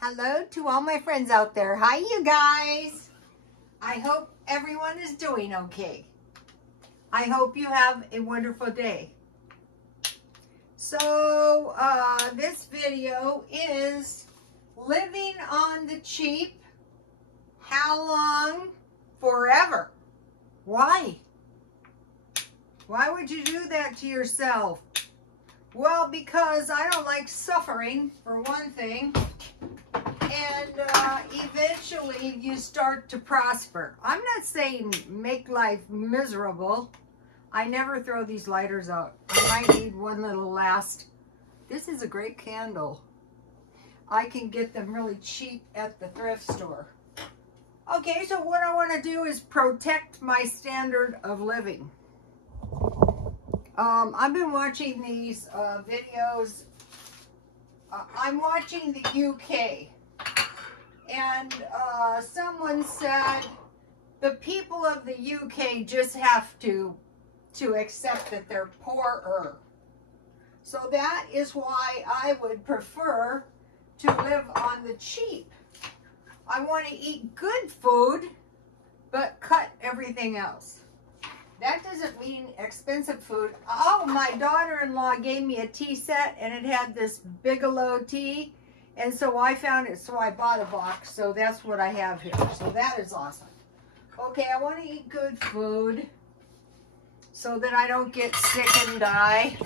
Hello to all my friends out there. Hi, you guys. I hope everyone is doing okay. I hope you have a wonderful day. So, this video is living on the cheap. How long? Forever. Why? Why would you do that to yourself? Well, because I don't like suffering, for one thing. And eventually you start to prosper. I'm not saying make life miserable. I never throw these lighters out. I might need one little last. This is a great candle. I can get them really cheap at the thrift store. Okay, so what I want to do is protect my standard of living. I've been watching these videos. I'm watching the UK. And someone said the people of the UK just have to accept that they're poorer. So that is why I would prefer to live on the cheap. I want to eat good food, but cut everything else. That doesn't mean expensive food. Oh, my daughter-in-law gave me a tea set, and it had this Bigelow tea. And so I found it, so I bought a box. So that's what I have here. So that is awesome. Okay, I want to eat good food so that I don't get sick and die.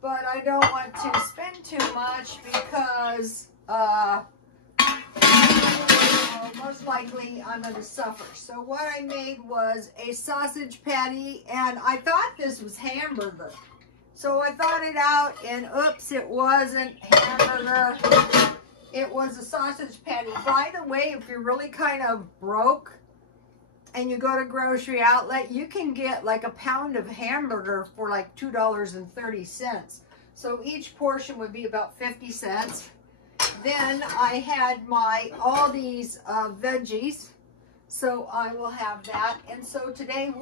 But I don't want to spend too much because most likely I'm going to suffer. So what I made was a sausage patty, and I thought this was hamburger. So I thought it out, and oops, it wasn't hamburger. It was a sausage patty. By the way, if you're really kind of broke and you go to grocery outlet, you can get like a pound of hamburger for like $2.30. So each portion would be about 50 cents. Then I had all these veggies. So I will have that. And so today,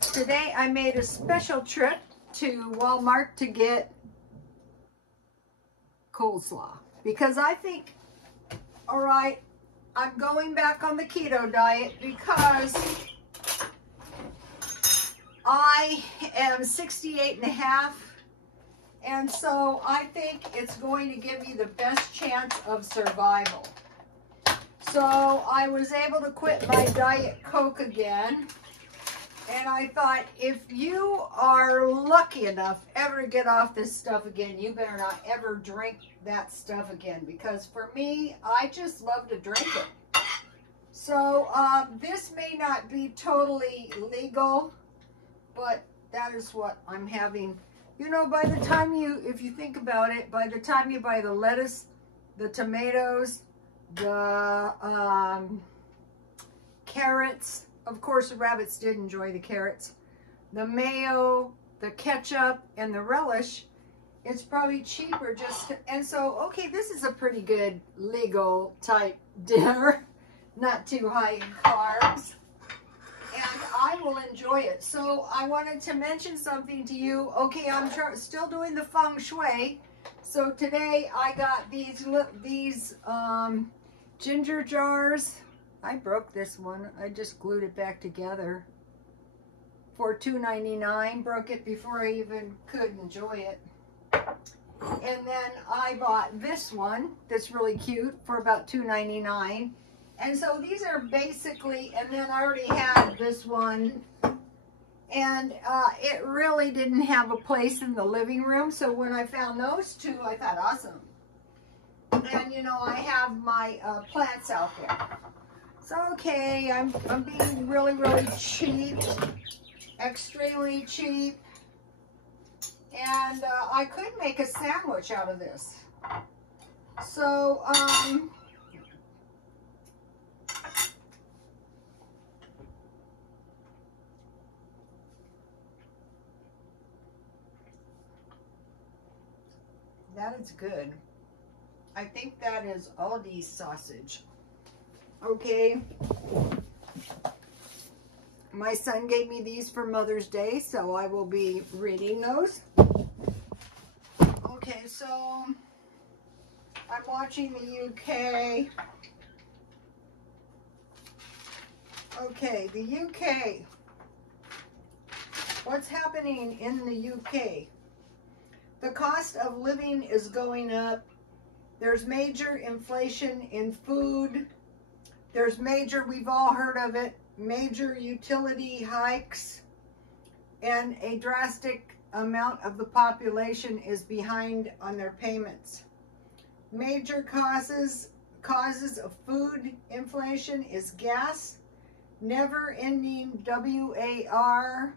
today I made a special trip to Walmart to get coleslaw, because I think, all right, I'm going back on the keto diet because I am 68 and a half, and so I think it's going to give me the best chance of survival. So I was able to quit my Diet Coke again. And I thought, if you are lucky enough ever to get off this stuff again, you better not ever drink that stuff again. Because for me, I just love to drink it. So this may not be totally legal, but that is what I'm having. You know, by the time if you think about it, by the time you buy the lettuce, the tomatoes, the carrots, of course, the rabbits did enjoy the carrots, the mayo, the ketchup, and the relish, it's probably cheaper and so, okay, this is a pretty good legal type dinner, not too high in carbs, and I will enjoy it. So I wanted to mention something to you. Okay, I'm still doing the feng shui. So today I got these ginger jars. I broke this one. I just glued it back together for $2.99. Broke it before I even could enjoy it. And then I bought this one that's really cute for about $2.99. And so these are basically, and then I already had this one. And it really didn't have a place in the living room. So when I found those two, I thought, awesome. And you know, I have my plants out there. So, okay, I'm being really, really cheap, extremely cheap, and I could make a sandwich out of this. So, that is good. I think that is Aldi's sausage. Okay, my son gave me these for Mother's Day, so I will be reading those. Okay, so I'm watching the UK. Okay, the UK. What's happening in the UK? The cost of living is going up. There's major inflation in food. There's major, we've all heard of it, major utility hikes. And a drastic amount of the population is behind on their payments. Major causes of food inflation is gas, never-ending WAR,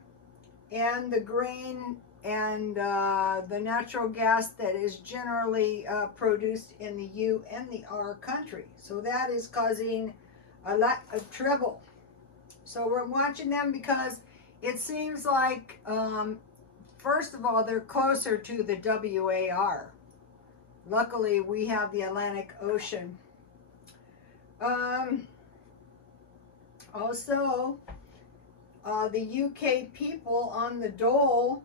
and the grain and the natural gas that is generally produced in the U and the R country. So that is causing a lot of trouble. So we're watching them because it seems like, first of all, they're closer to the WAR. Luckily, we have the Atlantic Ocean. Also, the UK people on the dole,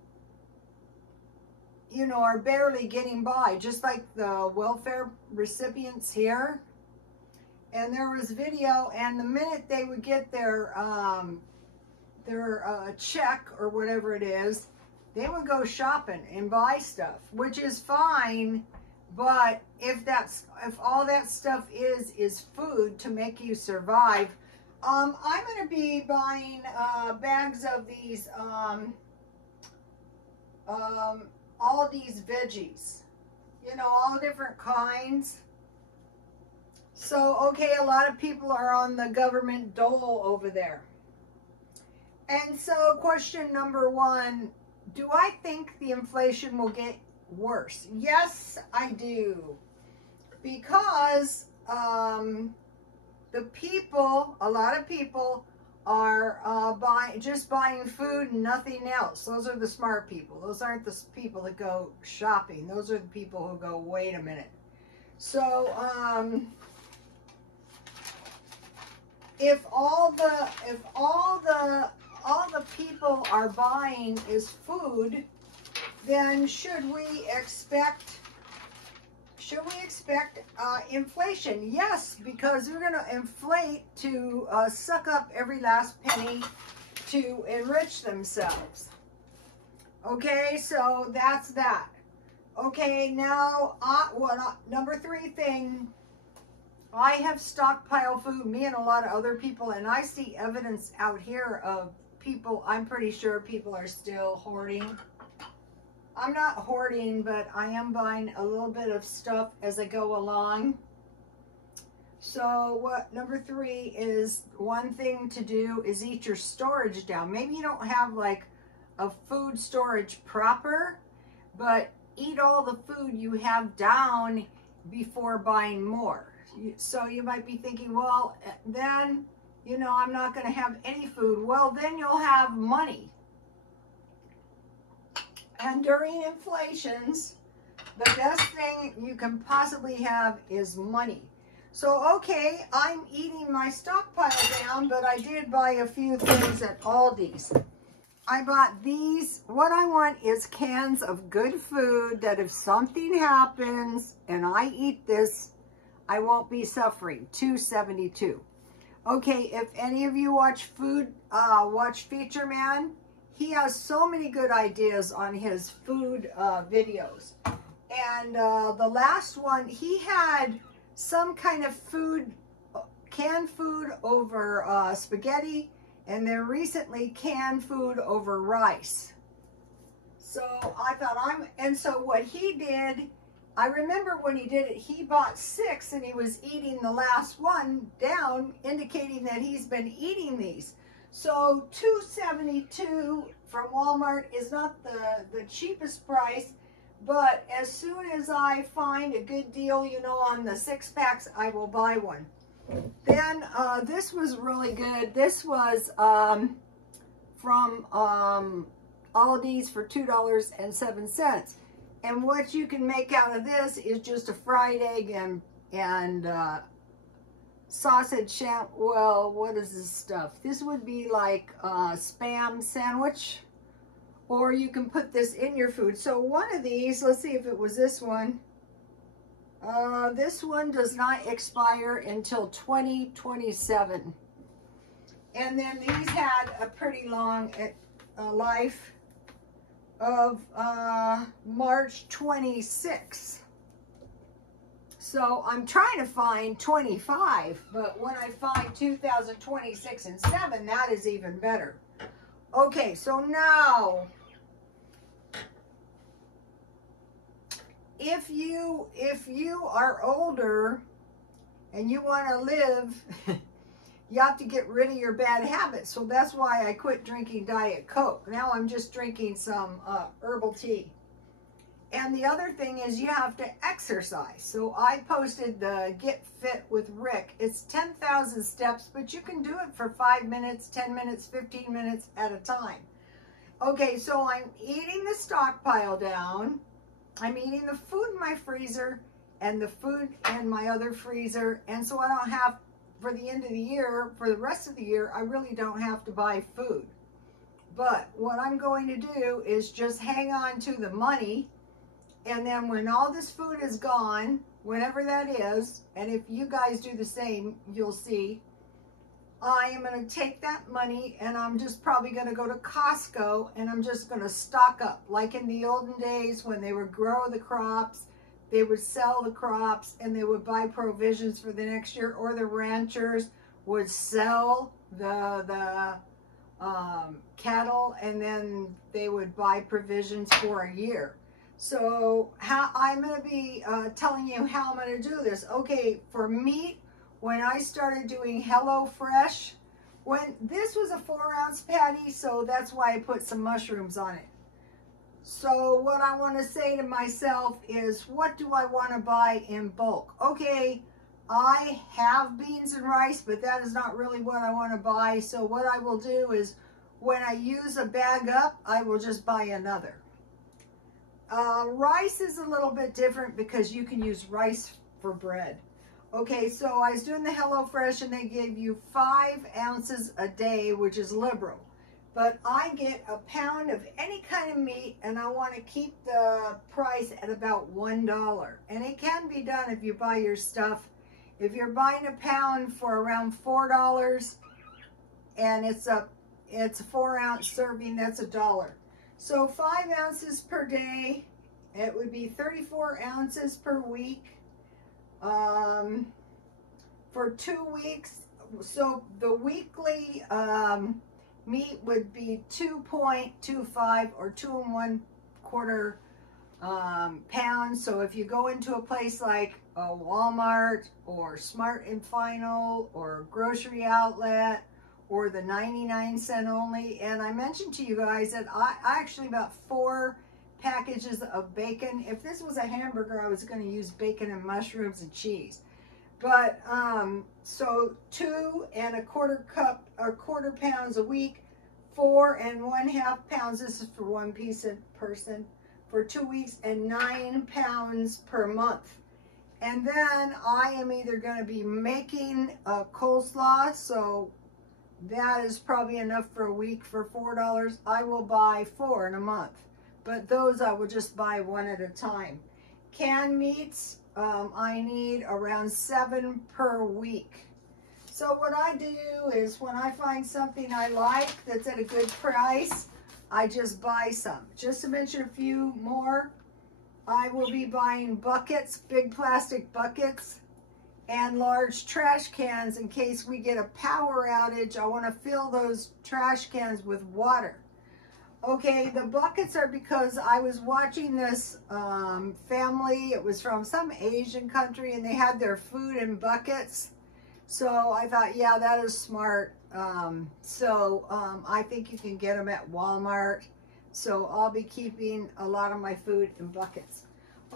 you know, are barely getting by, just like the welfare recipients here. And there was video, and the minute they would get their check or whatever it is, they would go shopping and buy stuff, which is fine. But if all that stuff is food to make you survive, I'm going to be buying bags of these all these veggies, you know, all different kinds. So, okay, a lot of people are on the government dole over there. And so question number one, do I think the inflation will get worse? Yes, I do. Because the people, a lot of people are just buying food and nothing else. Those are the smart people. Those aren't the people that go shopping. Those are the people who go, wait a minute. So, if all the people are buying is food, then should we expect inflation? Yes, because we're going to inflate to suck up every last penny to enrich themselves. Okay, so that's that. Okay, now number 3 thing. I have stockpiled food, me and a lot of other people, and I see evidence out here of people, I'm pretty sure people are still hoarding. I'm not hoarding, but I am buying a little bit of stuff as I go along. So number 3 is, one thing to do is eat your storage down. Maybe you don't have like a food storage proper, but eat all the food you have down before buying more. So you might be thinking, well, then, you know, I'm not going to have any food. Well, then you'll have money. And during inflations, the best thing you can possibly have is money. So, okay, I'm eating my stockpile down, but I did buy a few things at Aldi's. I bought these. What I want is cans of good food that if something happens and I eat this, I won't be suffering. $2.72. Okay, if any of you watch Feature Man, he has so many good ideas on his food videos. And the last one, he had some kind of food, canned food over spaghetti, and then recently canned food over rice. So I thought and so what he did, I remember when he did it, he bought 6 and he was eating the last one down, indicating that he's been eating these. So $2.72 from Walmart is not the cheapest price, but as soon as I find a good deal, you know, on the 6-packs, I will buy one. Then this was really good. This was from Aldi's for $2.07. And what you can make out of this is just a fried egg and sausage well, what is this stuff? This would be like a Spam sandwich, or you can put this in your food. So one of these, let's see if it was this one. This one does not expire until 2027. And then these had a pretty long life of March 26. So I'm trying to find 25, but when I find 2026 and 7, that is even better. Okay, so now, if you are older and you want to live, you have to get rid of your bad habits. So that's why I quit drinking Diet Coke. Now I'm just drinking some herbal tea. And the other thing is you have to exercise. So I posted the Get Fit with Rick. It's 10,000 steps, but you can do it for 5 minutes, 10 minutes, 15 minutes at a time. Okay, so I'm eating the stockpile down. I'm eating the food in my freezer and the food in my other freezer. And so I don't have, for the end of the year, for the rest of the year, I really don't have to buy food. But what I'm going to do is just hang on to the money. And then when all this food is gone, whenever that is, and if you guys do the same, you'll see, I am going to take that money and I'm just probably going to go to Costco and I'm just going to stock up. Like in the olden days when they would grow the crops, they would sell the crops and they would buy provisions for the next year, or the ranchers would sell the cattle and then they would buy provisions for a year. So how I'm going to be telling you how I'm going to do this. Okay, for meat, when I started doing HelloFresh, when this was a 4-ounce patty, so that's why I put some mushrooms on it. So what I want to say to myself is, what do I want to buy in bulk? Okay, I have beans and rice, but that is not really what I want to buy. So what I will do is, when I use a bag up, I will just buy another. Rice is a little bit different because you can use rice for bread. Okay, so I was doing the HelloFresh and they give you 5 ounces a day, which is liberal. But I get a pound of any kind of meat and I want to keep the price at about $1. And it can be done if you buy your stuff. If you're buying a pound for around $4 and it's a 4-ounce serving, that's $1. So 5 ounces per day, it would be 34 ounces per week. For 2 weeks, so the weekly meat would be 2.25 or 2 1/4 pounds. So if you go into a place like a Walmart or Smart and Final or Grocery Outlet or the 99-cent only, and I mentioned to you guys that I actually about 4 packages of bacon. If this was a hamburger, I was going to use bacon and mushrooms and cheese. But so 2 1/4 cup or 1/4 pounds a week, 4 1/2 pounds. This is for 1 person for 2 weeks, and 9 pounds per month. And then I am either going to be making a coleslaw, so that is probably enough for a week. For $4, I will buy 4 in a month. But those I will just buy 1 at a time. Canned meats, I need around 7 per week. So what I do is when I find something I like that's at a good price, I just buy some. Just to mention a few more, I will be buying buckets, big plastic buckets, and large trash cans in case we get a power outage. I want to fill those trash cans with water. Okay, the buckets are because I was watching this family. It was from some Asian country and they had their food in buckets. So I thought, yeah, that is smart. I think you can get them at Walmart. So I'll be keeping a lot of my food in buckets.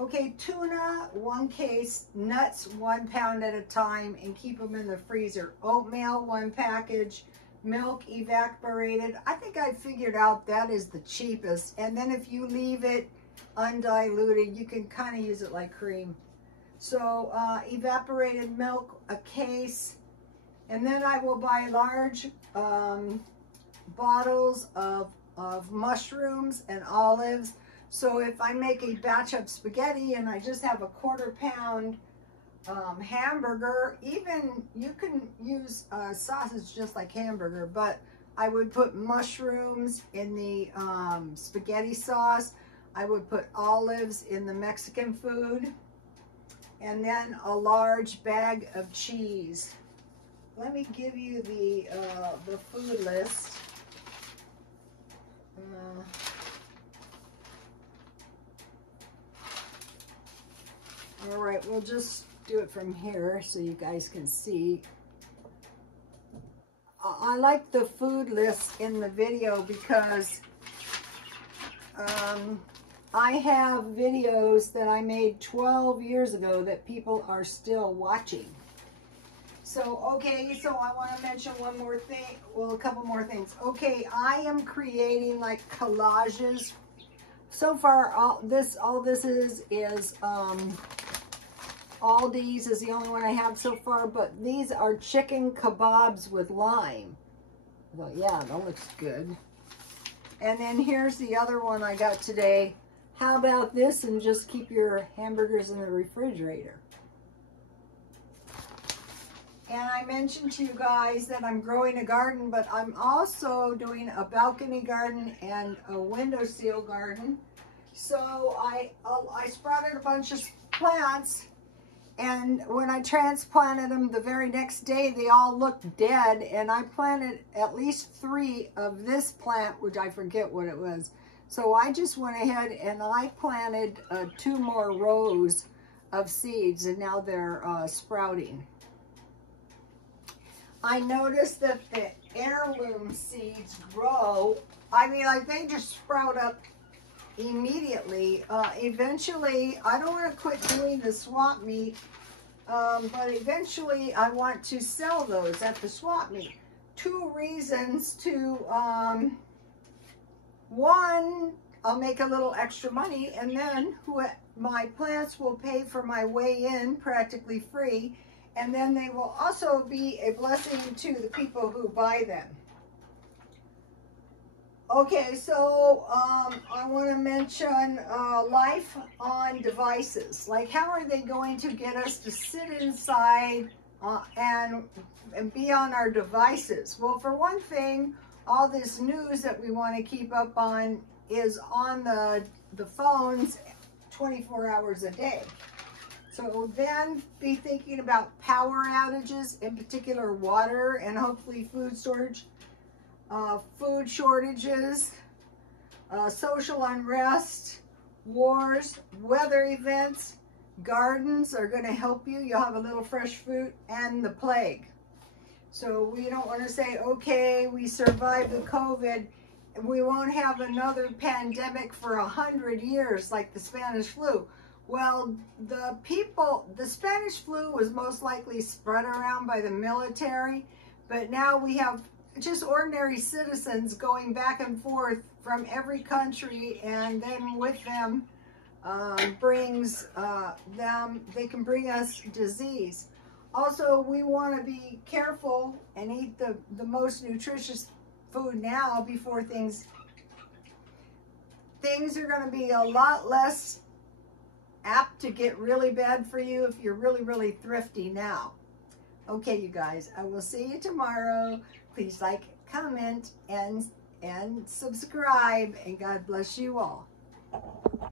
Okay, tuna, 1 case, nuts, 1 pound at a time, and keep them in the freezer. Oatmeal, 1 package, milk evaporated. I think I figured out that is the cheapest. And then if you leave it undiluted, you can kind of use it like cream. So evaporated milk, a case. And then I will buy large bottles of mushrooms and olives. So if I make a batch of spaghetti and I just have a 1/4 pound hamburger, even you can use sausage just like hamburger, but I would put mushrooms in the spaghetti sauce. I would put olives in the Mexican food, and then a large bag of cheese. Let me give you the food list. All right, we'll just do it from here so you guys can see. I like the food list in the video because I have videos that I made 12 years ago that people are still watching. So, okay, so I want to mention one more thing, well, a couple more things. Okay, I am creating like collages. So far, all this is Aldi's is the only one I have so far, but these are chicken kebabs with lime. I thought, yeah, that looks good. And then here's the other one I got today. How about this and just keep your hamburgers in the refrigerator? And I mentioned to you guys that I'm growing a garden, but I'm also doing a balcony garden and a windowsill garden. So I sprouted a bunch of plants, and when I transplanted them the very next day, they all looked dead, and I planted at least 3 of this plant, which I forget what it was. So I just went ahead and I planted 2 more rows of seeds, and now they're sprouting. I noticed that the heirloom seeds grow. I mean, like, they just sprout up immediately. Eventually, I don't want to quit doing the swap meet, but eventually I want to sell those at the swap meet. 2 reasons to, one, I'll make a little extra money, and then my plants will pay for my way in practically free. And then they will also be a blessing to the people who buy them. Okay, so I want to mention life on devices. Like, how are they going to get us to sit inside and be on our devices? Well, for one thing, all this news that we want to keep up on is on the phones 24 hours a day. So then be thinking about power outages, in particular water and hopefully food storage, food shortages, social unrest, wars, weather events. Gardens are going to help you. You'll have a little fresh fruit, and the plague. So we don't want to say, okay, we survived the COVID, and we won't have another pandemic for 100 years like the Spanish flu. Well, the Spanish flu was most likely spread around by the military, but now we have just ordinary citizens going back and forth from every country, and then with them they can bring us disease. Also, we want to be careful and eat the most nutritious food now before things are going to be a lot less apt to get really bad for you if you're really, really thrifty now. Okay, you guys, I will see you tomorrow. Please like, comment, and subscribe, and God bless you all.